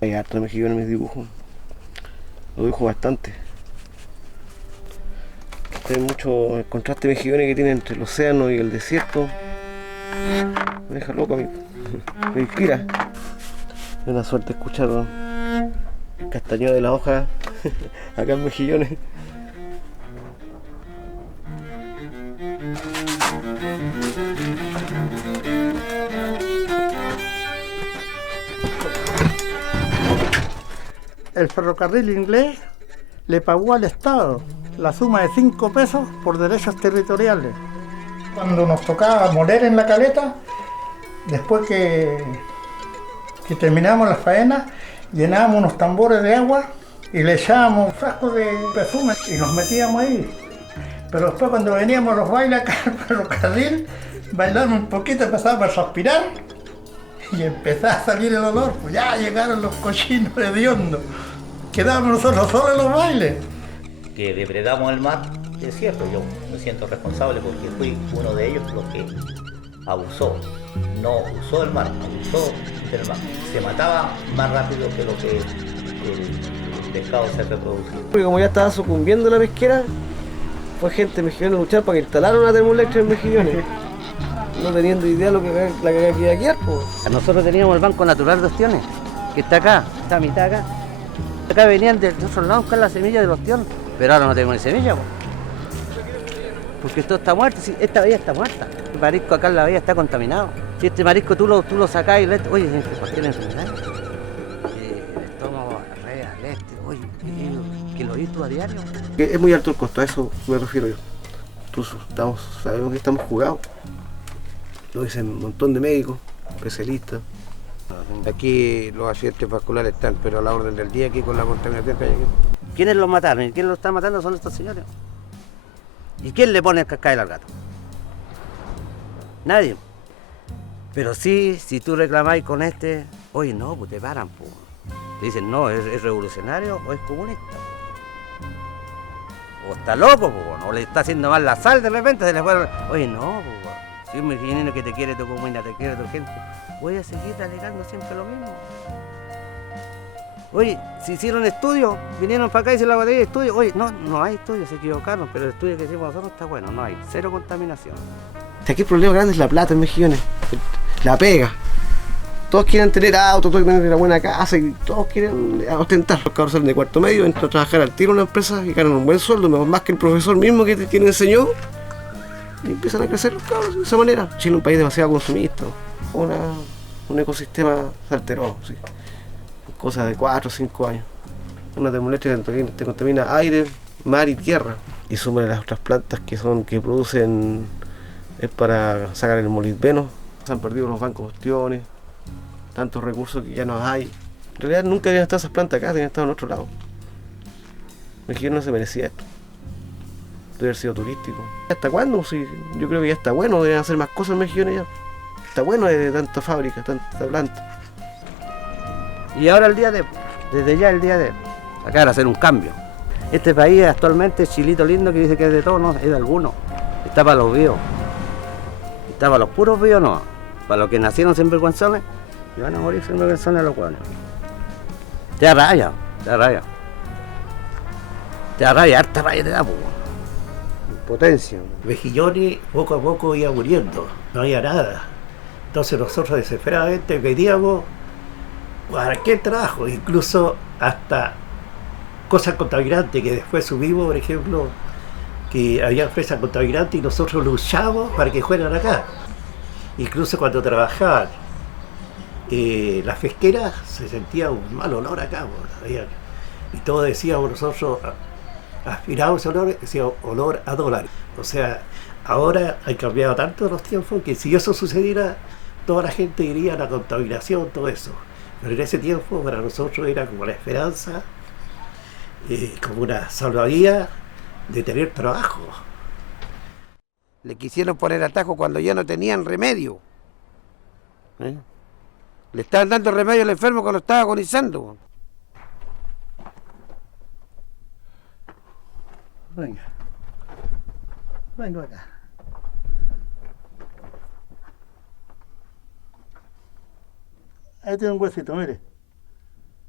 Hay harto de mejillón en mis dibujos. Lo dibujo bastante. Hay mucho el contraste de mejillones que tiene entre el océano y el desierto. Me deja loco a mí. Me inspira. Es una suerte escuchar el castañeo de la hoja acá en Mejillones. El ferrocarril inglés le pagó al Estado la suma de 5 pesos por derechos territoriales. Cuando nos tocaba moler en la caleta, después que terminábamos las faenas, llenábamos unos tambores de agua y le echábamos frascos de perfume y nos metíamos ahí. Pero después cuando veníamos a los bailes acá al ferrocarril, bailábamos un poquito, empezábamos a respirar y empezaba a salir el olor. Pues ya llegaron los cochinos hediondos. Quedábamos nosotros solos en los bailes. Que depredamos el mar, es cierto, yo me siento responsable porque fui uno de ellos los que abusó, no usó el mar, abusó del mar. Se mataba más rápido que lo que el pescado se reproducía. Porque como ya estaba sucumbiendo la pesquera, fue gente mexicana a luchar para que instalaran una termoeléctrica en Mejillones. No teniendo idea lo que la que iba a quedar, pues. Nosotros teníamos el Banco Natural de Ostiones, que está acá, está a mitad acá. Acá venían de otros lados a buscar la semilla del ostión, pero ahora no tenemos ni semilla, pues. Porque esto está muerto, sí, esta bahía está muerta. El marisco acá en la bahía está contaminado. Si este marisco tú lo sacás y le... Oye, cualquier enfermedad. El estómago, arrea, oye, que lo oís tú a diario. Es muy alto el costo, a eso me refiero yo. Sabemos que estamos jugados. Lo dicen un montón de médicos, especialistas. Aquí los accidentes vasculares están, pero a la orden del día aquí con la contaminación que hay aquí. ¿Quiénes los mataron? ¿Y quién los está matando? Son estos señores. ¿Y quién le pone el cascabel al gato? Nadie. Pero sí, si tú reclamáis con este, oye, no, pues te paran, pues. Te dicen, no, ¿es revolucionario o es comunista? O está loco, pues, o le está haciendo mal la sal de repente, se le fue. Oye, no, pues, si un mexicano que te quiere tu comunidad, te quiere tu gente, voy a seguir alegando siempre lo mismo. Oye, si hicieron estudios, vinieron para acá y hicieron la batería de estudios. Oye, no hay estudios, se equivocaron, pero el estudio que hicimos nosotros está bueno, no hay, cero contaminación. Aquí el problema grande es la plata en Mejillones, la pega. Todos quieren tener auto, todos quieren tener una buena casa y todos quieren ostentar. Los cabros salen de cuarto medio, entran a trabajar al tiro en una empresa y ganan un buen sueldo, más que el profesor mismo que le enseñó. Y empiezan a crecer los cabros de esa manera. Chile es un país demasiado consumista, un ecosistema se alteró, sí. Cosas de 4 o 5 años. Una termoeléctrica te contamina aire, mar y tierra. Y súmale las otras plantas que producen, es para sacar el molibdeno. Se han perdido los bancos de ostiones, tantos recursos que ya no hay. En realidad nunca habían estado esas plantas acá, habían estado en otro lado. Mejillones no se merecía esto. Debe haber sido turístico. ¿Hasta cuándo? Sí, yo creo que ya está bueno, deben hacer más cosas en Mejillones ya. Está bueno de tanta fábrica, tanta planta. Y ahora desde ya el día de, acá era hacer un cambio. Este país actualmente, Chilito lindo, que dice que es de todos, no, es de algunos. Está para los vivos. Está para los puros vivos, no. Para los que nacieron sinvergüenzones, y van a morir sinvergüenzones a los hueones. Te da raya, te da raya. Te da raya, harta raya te da, pues. Impotencia. Mejillones poco a poco iba muriendo, no había nada. Entonces nosotros desesperadamente pedíamos cualquier trabajo, incluso hasta cosas contaminantes, que después subimos, por ejemplo, que había empresas contaminantes y nosotros luchábamos para que fueran acá. Incluso cuando trabajaban las pesqueras se sentía un mal olor acá, y todos decíamos nosotros, aspirábamos ese olor, decía olor a dólares. O sea, ahora han cambiado tanto los tiempos que si eso sucediera, toda la gente iría a la contaminación, todo eso. Pero en ese tiempo para nosotros era como la esperanza, como una salvavidas de tener trabajo. Le quisieron poner atajo cuando ya no tenían remedio. Le estaban dando remedio al enfermo cuando estaba agonizando. Vengo acá. Ahí tiene un huesito, mire.